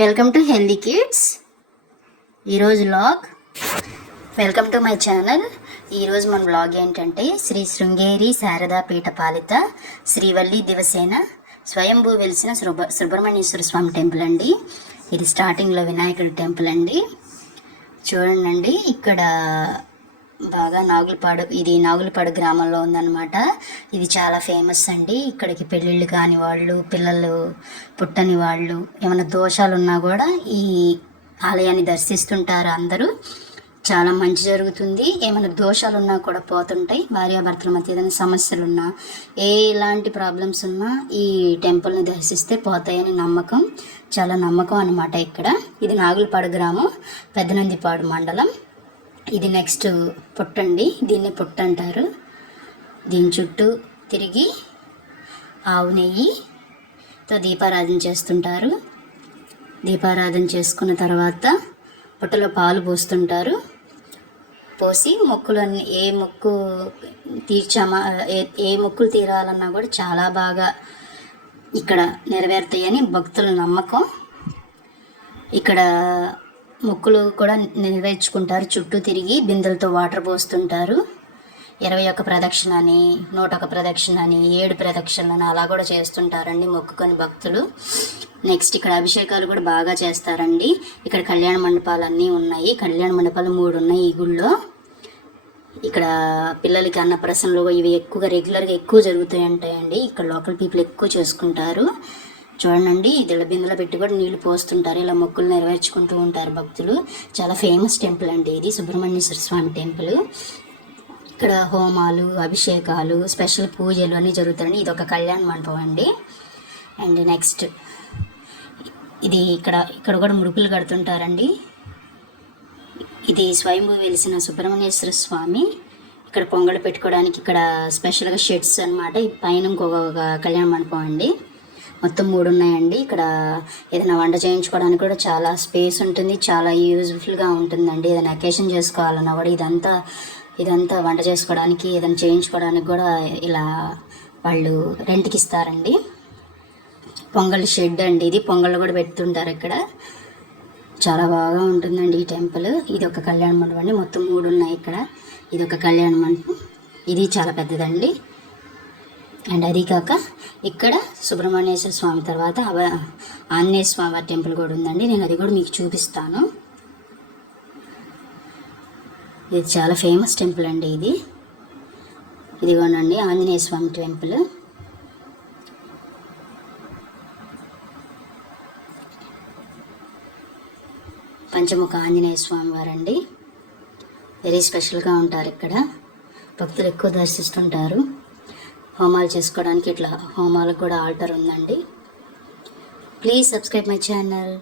Welcome to healthy kids. ఈరోజు vlog welcome to my channel. ఈరోజు మన వ్లాగ్ ఏంటంటే శ్రీ శృంగేరి శారదా పీఠ పాలిత శ్రీవల్లి దివసేన స్వయంభూ వెలిసిన సుబ్ర సుబ్రహ్మణ్యేశ్వర స్వామి టెంపుల్ అండి. ఇది స్టార్టింగ్లో వినాయకుడి టెంపుల్ అండి. చూడండి ఇక్కడ బాగా నాగులపాడు ఇది నాగులపాడు గ్రామంలో ఉందన్నమాట. ఇది చాలా ఫేమస్ అండి. ఇక్కడికి పెళ్ళిళ్ళు కాని వాళ్ళు పిల్లలు పుట్టని వాళ్ళు ఏమైనా దోషాలు ఉన్నా కూడా ఈ ఆలయాన్ని దర్శిస్తుంటారు అందరూ. చాలా మంచి జరుగుతుంది. ఏమైనా దోషాలు ఉన్నా కూడా పోతుంటాయి. భార్యాభర్తల మధ్య ఏదైనా సమస్యలు ఉన్నా ఏ ఇలాంటి ప్రాబ్లమ్స్ ఉన్నా ఈ టెంపుల్ని దర్శిస్తే పోతాయని నమ్మకం చాలా నమ్మకం అనమాట ఇక్కడ. ఇది నాగులపాడు గ్రామం పెద్దనందిపాడు మండలం. ఇది నెక్స్ట్ పుట్టండి. దీన్ని పుట్ట అంటారు దీని చుట్టూ తిరిగి ఆవు నెయ్యితో దీపారాధన చేస్తుంటారు. దీపారాధన చేసుకున్న తర్వాత పుట్టలో పాలు పోస్తుంటారు. పోసి మొక్కులు ఏ మొక్కు తీర్చామా ఏ ఏ మొక్కులు తీరాలన్నా కూడా చాలా బాగా ఇక్కడ నెరవేరుతాయని భక్తుల నమ్మకం. ఇక్కడ మొక్కులు కూడా నెరవేర్చుకుంటారు. చుట్టూ తిరిగి బిందెలతో వాటర్ పోస్తుంటారు. ఇరవై ఒక్క ప్రదక్షిణ అని నూట ఒక ప్రదక్షిణ అని ఏడు ప్రదక్షిణలు అలా కూడా చేస్తుంటారండి మొక్కుకొని భక్తులు. నెక్స్ట్ ఇక్కడ అభిషేకాలు కూడా బాగా చేస్తారండి. ఇక్కడ కళ్యాణ మండపాలు అన్నీ ఉన్నాయి. కళ్యాణ మండపాలు మూడు ఉన్నాయి ఈ గుళ్ళో. ఇక్కడ పిల్లలకి అన్నప్రసన్నలు ఇవి ఎక్కువగా రెగ్యులర్గా ఎక్కువ జరుగుతాయి ఉంటాయండి ఇక్కడ లోకల్ పీపుల్ ఎక్కువ చేసుకుంటారు. చూడండి ఇదిల బిందులో పెట్టి కూడా నీళ్ళు పోస్తుంటారు. ఇలా మొక్కులు నెరవేర్చుకుంటూ ఉంటారు భక్తులు. చాలా ఫేమస్ టెంపుల్ అండి ఇది సుబ్రహ్మణ్యేశ్వర స్వామి టెంపుల్ ఇక్కడ హోమాలు అభిషేకాలు స్పెషల్ పూజలు అన్నీ జరుగుతాయండి. ఇది ఒక కళ్యాణ మండపం అండి. అండ్ నెక్స్ట్ ఇది ఇక్కడ ఇక్కడ కూడా ముడుపులు కడుతుంటారండి. ఇది స్వయంభూ వెలిసిన సుబ్రహ్మణ్యేశ్వర స్వామి. ఇక్కడ పొంగలు పెట్టుకోవడానికి ఇక్కడ స్పెషల్గా షెడ్స్ అనమాట పైన ఇంకొక కళ్యాణ మండపం అండి. మొత్తం మూడు ఉన్నాయండి ఇక్కడ ఏదైనా వంట చేయించుకోవడానికి కూడా చాలా స్పేస్ ఉంటుంది. చాలా యూజ్ఫుల్గా ఉంటుందండి. ఏదైనా అకేషన్ చేసుకోవాలన్నా కూడా ఇదంతా ఇదంతా వంట చేసుకోవడానికి ఏదైనా చేయించుకోవడానికి కూడా ఇలా వాళ్ళు రెంట్కి ఇస్తారండి. పొంగల్ షెడ్ అండి ఇది. పొంగల్ కూడా పెడుతుంటారు ఇక్కడ. చాలా బాగా ఉంటుందండి ఈ టెంపుల్. ఇది ఒక కళ్యాణ మండపం అండి. మొత్తం మూడు ఉన్నాయి ఇక్కడ. ఇది ఒక కళ్యాణ మండపం. ఇది చాలా పెద్దదండి. అండ్ అది కాక ఇక్కడ సుబ్రహ్మణ్యేశ్వర స్వామి తర్వాత ఆంజనేయ స్వామి వారి టెంపుల్ కూడా ఉందండి. నేను అది కూడా మీకు చూపిస్తాను. ఇది చాలా ఫేమస్ టెంపుల్ అండి ఇది. ఇదిగోనండి ఆంజనేయ స్వామి టెంపుల్. పంచముఖ ఆంజనేయ స్వామి వారండి. వెరీ స్పెషల్గా ఉంటారు ఇక్కడ. భక్తులు ఎక్కువ దర్శిస్తుంటారు. హోమాలు చేసుకోవడానికి ఇట్లా హోమాలకు కూడా ఆల్టర్ ఉందండి. Please subscribe my channel